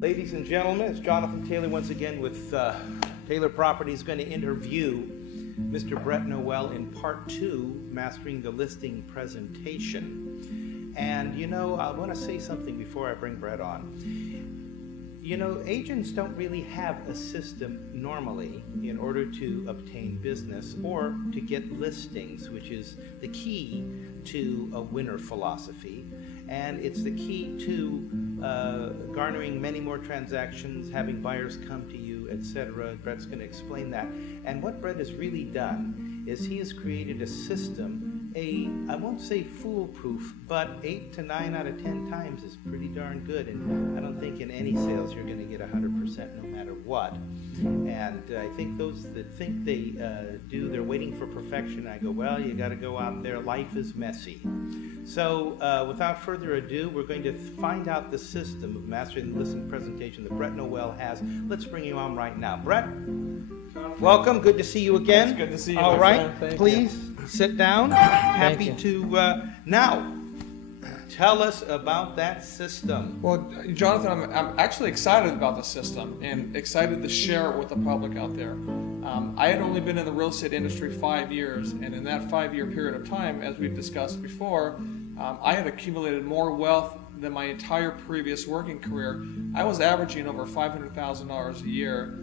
Ladies and gentlemen, it's Jonathan Taylor once again with Taylor Properties, going to interview Mr. Brett Noel in part 2, Mastering the Listing Presentation. And you know, I want to say something before I bring Brett on. You know, agents don't really have a system normally in order to obtain business or to get listings, which is the key to a winner philosophy. And it's the key to garnering many more transactions, having buyers come to you, etc. Brett's going to explain that. And what Brett has really done is he has created a system, I won't say foolproof, but 8 to 9 out of 10 times is pretty darn good. And I don't think in any sales you're going to get 100% no matter what. And I think those that think they they're waiting for perfection. I go, well, you got to go out there. Life is messy. So without further ado, we're going to find out the system of mastering the listing presentation that Brett Noel has. Let's bring you on right now. Brett, welcome. Good to see you again. It's good to see you. All right, please sit down. Happy to now tell us about that system. Well, Jonathan, I'm actually excited about the system and excited to share it with the public out there. I had only been in the real estate industry 5 years, and in that 5-year period of time, as we've discussed before, I had accumulated more wealth than my entire previous working career. I was averaging over $500,000 a year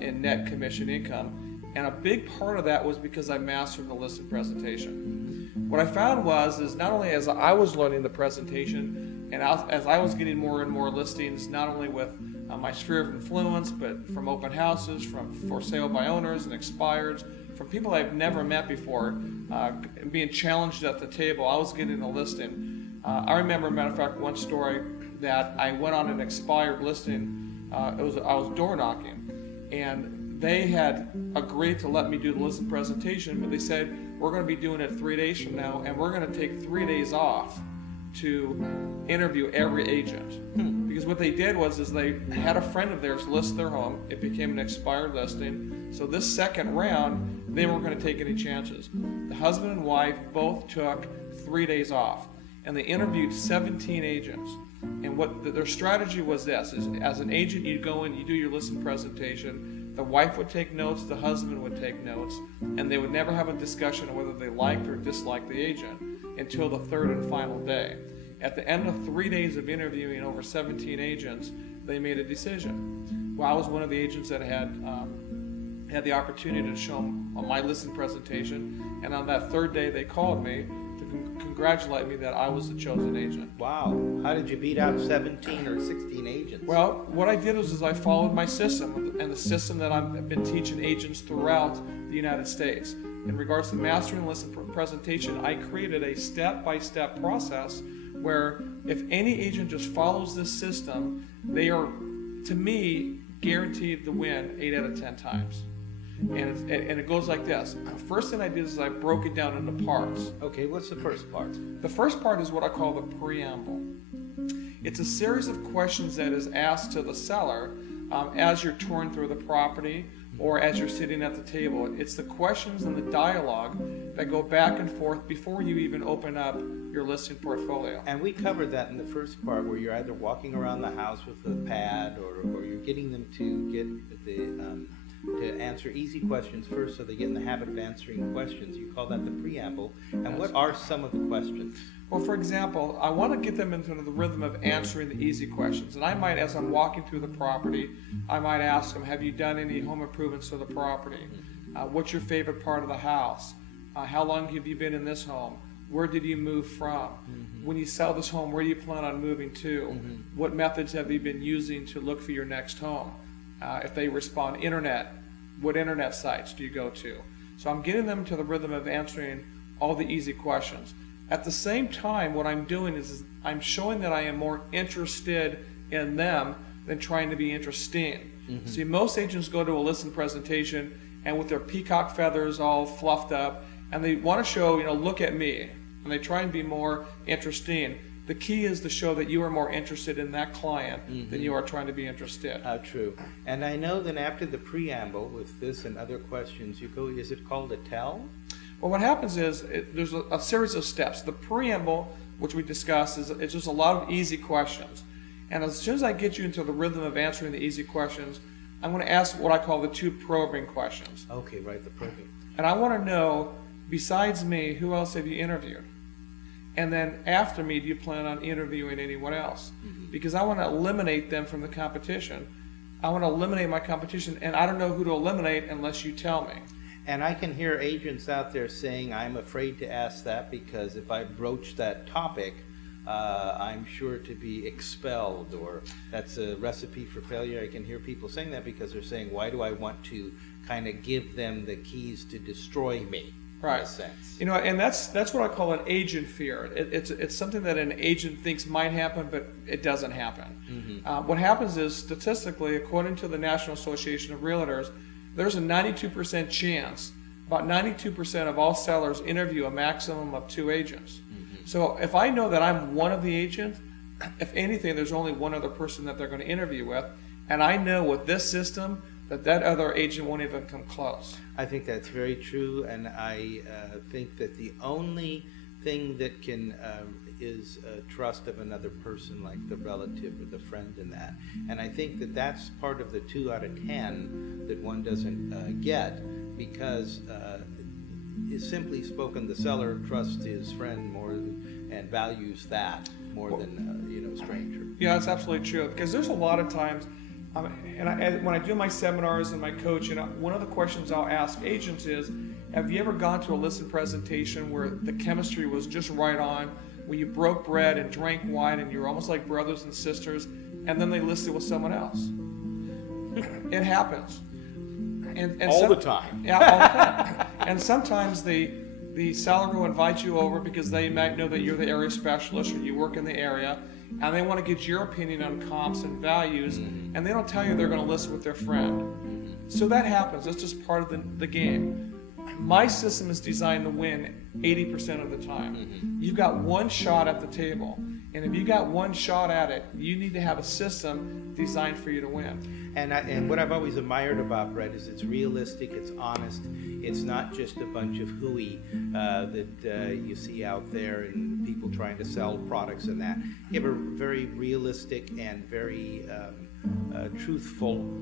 in net commission income, and a big part of that was because I mastered the listing presentation. What I found is not only as I was learning the presentation, and as I was getting more and more listings, not only with my sphere of influence, but from open houses, from for sale by owners and expireds, from people I've never met before, being challenged at the table, I was getting a listing. I remember, matter of fact, one story that I went on an expired listing. I was door knocking, and they had agreed to let me do the listing presentation, but they said, we're going to be doing it 3 days from now, and we're going to take 3 days off to interview every agent. Because what they did was they had a friend of theirs list their home. It became an expired listing. So this second round, they weren't going to take any chances. The husband and wife both took 3 days off, and they interviewed 17 agents. And what their strategy was this, is as an agent, you'd go in, you do your listing presentation, the wife would take notes, the husband would take notes, and they would never have a discussion on whether they liked or disliked the agent until the third and final day. At the end of 3 days of interviewing over 17 agents, they made a decision. Well, I was one of the agents that had the opportunity to show them my listing presentation, and on that third day they called me to congratulate me that I was the chosen agent. Wow. How did you beat out 17 or 16 agents? Well, what I did was I followed my system, and the system that I've been teaching agents throughout the United States. In regards to mastering listing presentation, I created a step-by-step process where if any agent just follows this system, they are, to me, guaranteed to win 8 out of 10 times. And it goes like this. The first thing I did is I broke it down into parts. Okay, what's the first part? The first part is what I call the preamble. It's a series of questions that is asked to the seller as you're touring through the property or as you're sitting at the table. It's the questions and the dialogue that go back and forth before you even open up your listing portfolio. And we covered that in the first part, where you're either walking around the house with a pad or you're getting them to get the to answer easy questions first, so they get in the habit of answering questions. You call that the preamble. And what are some of the questions? Well, for example, I want to get them into the rhythm of answering the easy questions. And I might, as I'm walking through the property, I might ask them, have you done any home improvements to the property? What's your favorite part of the house? How long have you been in this home? Where did you move from? When you sell this home, where do you plan on moving to? What methods have you been using to look for your next home? If they respond internet, what internet sites do you go to? So I'm getting them to the rhythm of answering all the easy questions. At the same time, what I'm doing is I'm showing that I am more interested in them than trying to be interesting. See, most agents go to a listing presentation and with their peacock feathers all fluffed up, and they want to show, look at me, and they try and be more interesting. The key is to show that you are more interested in that client than you are trying to be interested. How true. And I know that after the preamble with this and other questions, you go, is it called a tell? Well, what happens is there's a series of steps. The preamble, which we discussed, is it's just a lot of easy questions. And as soon as I get you into the rhythm of answering the easy questions, I'm going to ask what I call the 2 probing questions. Okay, right, the probing. And I want to know, besides me, who else have you interviewed? And then after me, do you plan on interviewing anyone else? Because I want to eliminate them from the competition. I want to eliminate my competition, and I don't know who to eliminate unless you tell me. And I can hear agents out there saying, I'm afraid to ask that because if I broach that topic, I'm sure to be expelled, or that's a recipe for failure. I can hear people saying that because they're saying, why do I want to kind of give them the keys to destroy me? Right. In a sense. You know, and that's what I call an agent fear. It's something that an agent thinks might happen, but it doesn't happen. What happens is, statistically, according to the National Association of Realtors, there's a 92% chance, about 92% of all sellers interview a maximum of 2 agents. So if I know that I'm one of the agents, if anything, there's only one other person that they're going to interview with, and I know with this system that other agent won't even come close. I think that's very true, and I think that the only thing that can is trust of another person, like the relative or the friend in that. And I think that that's part of the 2 out of 10 that one doesn't get, because simply spoken, the seller trusts his friend more and values that more than stranger. Yeah, that's absolutely true, because there's a lot of times, and when I do my seminars and my coaching, one of the questions I'll ask agents is, have you ever gone to a listing presentation where the chemistry was just right on, where you broke bread and drank wine and you were almost like brothers and sisters, and then they listed with someone else? It happens. And all the time. Yeah, all the time. And sometimes the seller will invite you over because they might know that you're the area specialist or you work in the area, and they want to get your opinion on comps and values, and they don't tell you they're going to list with their friend. So that happens. That's just part of the game. My system is designed to win 80% of the time. You've got one shot at the table, and if you got one shot at it, you need to have a system designed for you to win. And what I've always admired about Brett is it's realistic, it's honest, it's not just a bunch of hooey that you see out there and people trying to sell products and that. You have a very realistic and very truthful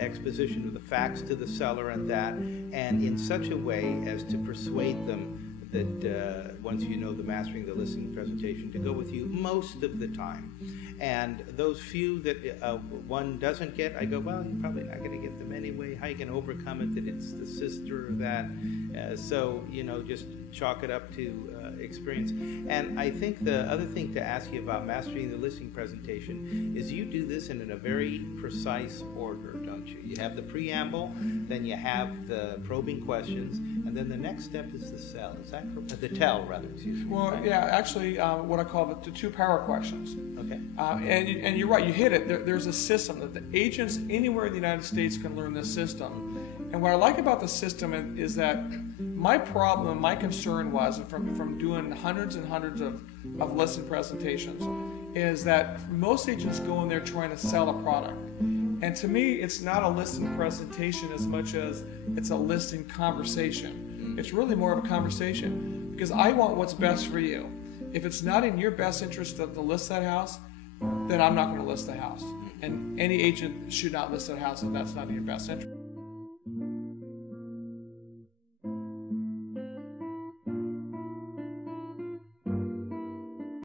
exposition of the facts to the seller and that, and in such a way as to persuade them that once you know the Mastering the Listing presentation, to go with you most of the time. And those few that one doesn't get, I go, well, you're probably not going to get them anyway. How are you going to overcome it that it's the sister or that? So, just chalk it up to experience. And I think the other thing to ask you about Mastering the Listing presentation is you do this in a very precise order, don't you? You have the preamble, then you have the probing questions, and then the next step is the sell. Is that correct? The tell, rather, excuse me. Well, right? yeah, actually, what I call the 2 power questions. Okay. And you're right, you hit it. There's a system that the agents anywhere in the United States can learn this system. And what I like about the system is that my problem, my concern was from doing hundreds and hundreds of listing presentations, is that most agents go in there trying to sell a product. And to me, it's not a listing presentation as much as it's a listing conversation. It's really more of a conversation because I want what's best for you. If it's not in your best interest to list that house, then I'm not going to list the house. And any agent should not list that house if that's not in your best interest.